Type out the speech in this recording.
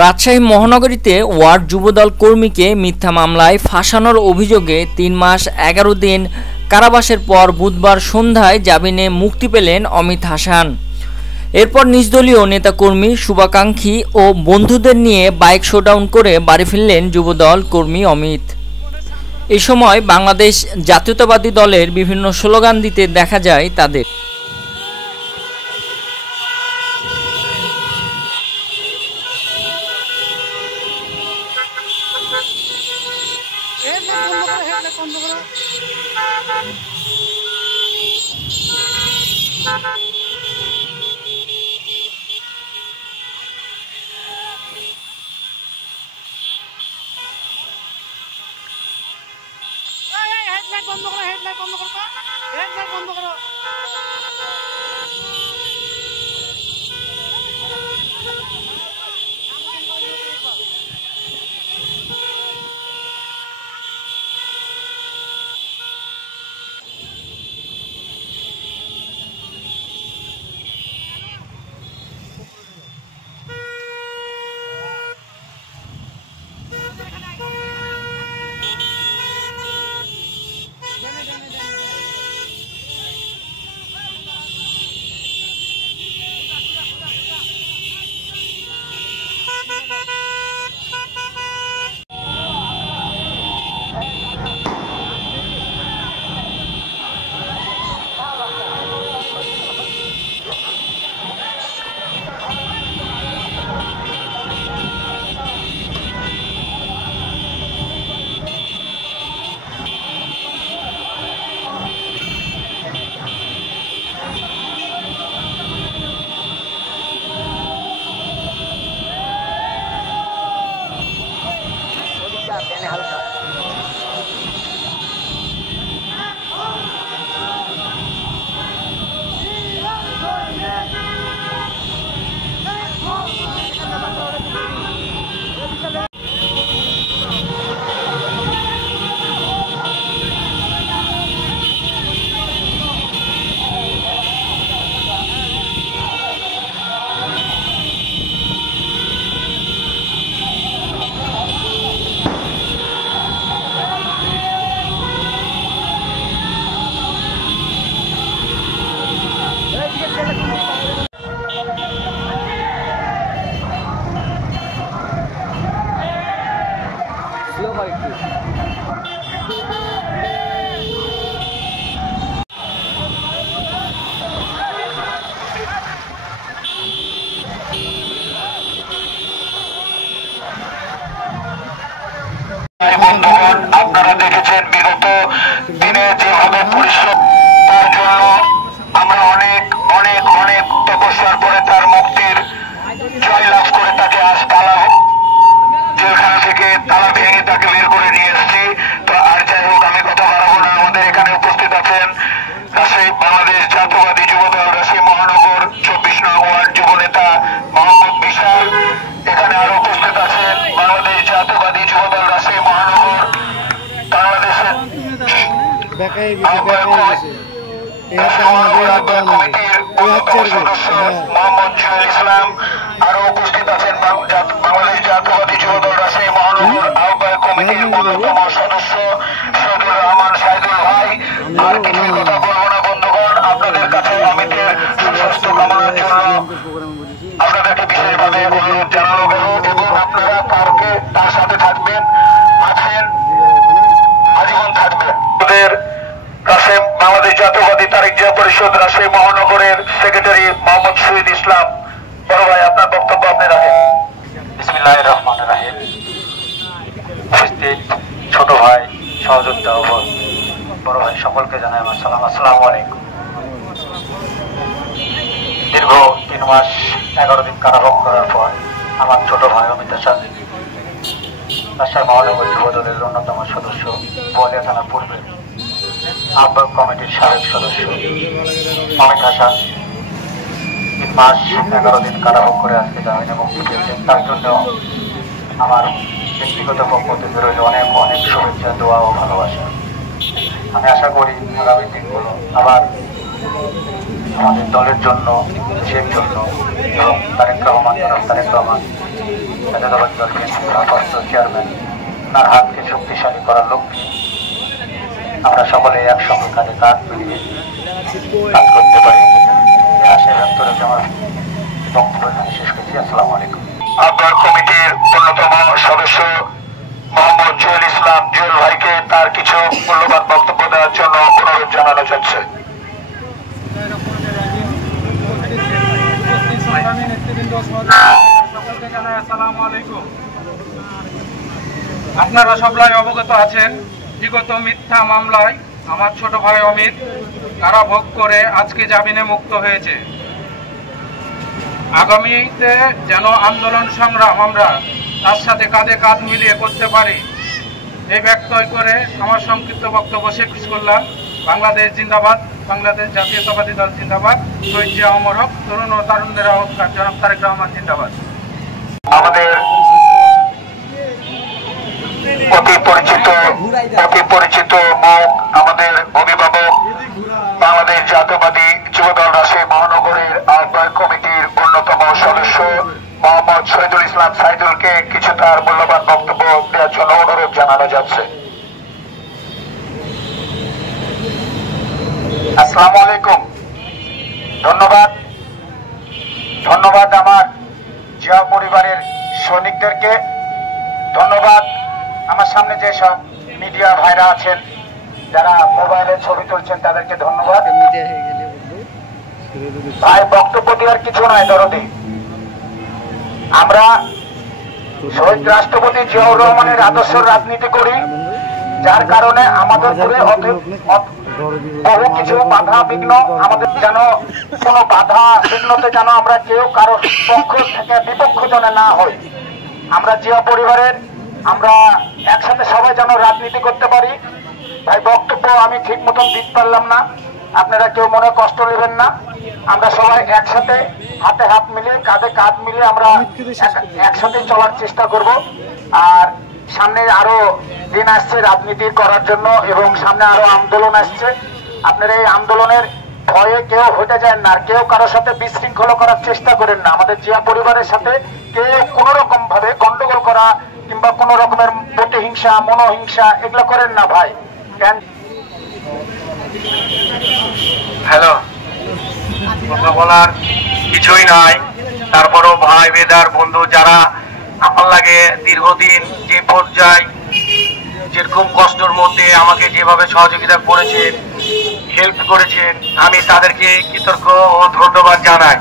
রাজশাহী মহানগরীতে ওয়ার্ড যুবদল কর্মীকে মিথ্যা মামলায় ফাঁসানোর অভিযোগে 3 মাস 11 দিন কারাবাসের পর বুধবার সন্ধ্যায় জামিনে মুক্তি পেলেন অমিত হাসান। এরপর নিজ দলীয় নেতাকর্মী, শুভাকাঙ্ক্ষী ও বন্ধুদের নিয়ে বাইক শোডাউন করে বাড়ি ফিরলেন যুবদল কর্মী অমিত। এই সময় বাংলাদেশ জাতীয়তাবাদী দলের বিভিন্ন স্লোগান দিতে দেখা যায় তাদের। হেডলাইট বন্ধ করো। বন্ধুগণ, আপনারা দেখেছেন বিগত দিনে যেভাবে পরিশ্রম, তার জন্য আমরা অনেক অনেক অনেক তপস্যার পরে তার মুক্তির জয় লাভ করে তাকে আজ তালা জেলখানা থেকে তালা ভেঙে তাকে বের করে নিয়ে এসেছি। তো আর যাই হোক, আমি কথা বাড়াবো না। আমাদের এখানে উপস্থিত আছেন রাজশাহী বাংলাদেশ জাতীয়বাদী যুবদল রাজশাহী মহানগর 24 নং ওয়ার্ড যুব নেতা মোহাম্মদ বিশাল। এখানে আরো উপস্থিত আছেন বাংলাদেশ জাতীয়বাদী যুবদল রাজশাহী মহানগর বাংলাদেশের কমিটির সদস্য মোহাম্মদ জুয়েল ইসলাম। আরো উপস্থিত আছেন বাংলাদেশ জাতীয়বাদী যুবদল রাজশাহী মহানগর আহ্বায়ক কমিটির অন্যতম সদস্য সদুর রহমান সাইদুল ভাই। আর কিছুই কথা বলবো না বন্ধুগণ, আপনাদের কাছে অমিতের সুস্বাস্থ্য কামনার জন্য আপনাদেরকে বিশেষভাবে অনুরোধ জানানো গেল এবং আপনারা কালকে তার সাথে থাকবেন, আছেন, আজীবন থাকবেন। রাজশাহী বাংলাদেশ জাতীয়বাদী তারিখ জিয়া পরিষদ রাজশাহী মহানগরের সেক্রেটারি মোহাম্মদ শহীদ ইসলাম। বড় ভাই, আপনার বক্তব্য আপনি রাখেন। বিসমিল্লাহির রহমানির রহিম। উপস্থিত ছোট ভাই, সহযোদ্ধা ও বড় ভাই সকলকে জানাই আমার সালাম। আসসালামু আলাইকুম। দীর্ঘ 3 মাস 11 দিন কারাভোগ করার পর আমার ছোট ভাই অমিত হাসান, রাজশাহী মহানগর যুবদলের অন্যতম সদস্য, বোয়ালিয়া থানা পূর্বের আহ্বায়ক কমিটির সাবেক সদস্য অমিত হাসান 3 মাস 11 দিন কারাভোগ করে আজকে জামিনে মুক্তি পেয়েছেন। তার জন্য আমার ব্যক্তিগত পক্ষ থেকে রইল অনেক অনেক শুভেচ্ছা, দোয়া ও ভালোবাসা। আমি আশা করি আগামী দিনগুলো আবার আমাদের দলের জন্য, দেশের জন্য এবং তারেক রহমান জাতীয়তাবাদী দল বিএনপির ভারপ্রাপ্ত চেয়ারম্যান, তার হাতকে শক্তিশালী করার লক্ষ্যে আমরা সকলে একসঙ্গে কাঁধে কাঁধ মিলিয়ে কাজ করতে পারি। এই আশায় ব্যক্ত রেখে আমার বক্তব্য এখানে শেষ করছি। আসসালামু আলাইকুম। আহ্বায়ক কমিটির অন্যতম সদস্য মোহাম্মদ জুয়েল ইসলাম জুয়েল ভাইকে তার কিছু মূল্যবান বক্তব্য দেওয়ার জন্য অনুরোধ জানানো যাচ্ছে। আপনারা সবাই অবগত আছেন, বিগত মিথ্যা মামলায় আমার ছোট ভাই অমিত কারাভোগ করে আজকে জামিনে মুক্ত হয়েছে। আগামীতে যেন আন্দোলন সংগ্রাম আমরা তার সাথে কাঁধে কাঁধ মিলিয়ে করতে পারি, এই ব্যক্ত করে আমার সংক্ষিপ্ত বক্তব্য শেষ করলাম। বাংলাদেশ জিন্দাবাদ, বাংলাদেশ জাতীয়তাবাদী দল জিন্দাবাদ, শহীদ জিয়া অমর হক, তরুণ ও তারুণদের আহ্বায়ক জনাব তারেক রহমান জিন্দাবাদ। আমাদের অতি পরিচিত মুখ, আমাদের অভিভাবক, বাংলাদেশ জাতীয়বাদী যুবদল রাজশাহী মহানগরের আহ্বায়ক কমিটির অন্যতম সদস্য মোহাম্মদ শহীদুল ইসলাম সাইদুলকে কিছু তার মূল্যবান বক্তব্য দেওয়ার জন্য অনুরোধ জানানো যাচ্ছে। আসসালামু আলাইকুম। ধন্যবাদ আমার জিয়া পরিবারের সৈনিকদেরকে, ধন্যবাদ আমার সামনে যেসব মিডিয়া ভাইরা আছেন যারা মোবাইলে ছবি তুলছেন তাদেরকে ধন্যবাদ। ভাই বক্তব্য দেওয়ার কিছু নয়, দরদি আমরা শহীদ রাষ্ট্রপতি জিয়াউর রহমানের আদর্শ রাজনীতি করি, যার কারণে আমাদের বহু কিছু বাধা বিঘ্ন, আমাদের যেন কোনো বাধা বিঘ্নতে যেন আমরা কেউ কারোর পক্ষ থেকে বিপক্ষ জনে না হই। আমরা জিয়া পরিবারের আমরা একসাথে সবাই যেন রাজনীতি করতে পারি। ভাই বক্তব্য আমি ঠিক মতন দিতে পারলাম না, আপনারা কেউ মনে কষ্ট নেবেন না। আমরা সবাই একসাথে হাতে হাত মিলিয়ে কাঁধে কাঁধ মিলিয়ে আমরা একসাথে চলার চেষ্টা করব। আর সামনে আরো দিন আসছে রাজনীতি করার জন্য এবং সামনে আরো আন্দোলন আসছে। আপনারা এই আন্দোলনের ভয়ে কেউ হতে যায় না, আর কেউ কারোর সাথে বিশৃঙ্খল করার চেষ্টা করেন না। আমাদের জিয়া পরিবারের সাথে কেউ কোন রকম ভাবে গন্ডগোল করা কিংবা কোন রকমের প্রতিহিংসা মনোহিংসা এগুলো করেন না ভাই। হ্যালো, কথা বলার কিছুই নাই, তারপরও ভাই বেদার বন্ধু যারা আমার লাগে দীর্ঘদিন যে পর্যায় যেরকম কষ্টের মধ্যে আমাকে যেভাবে সহযোগিতা করেছেন, হেল্প করেছেন, আমি তাদেরকে কৃতজ্ঞ ও ধন্যবাদ জানাই।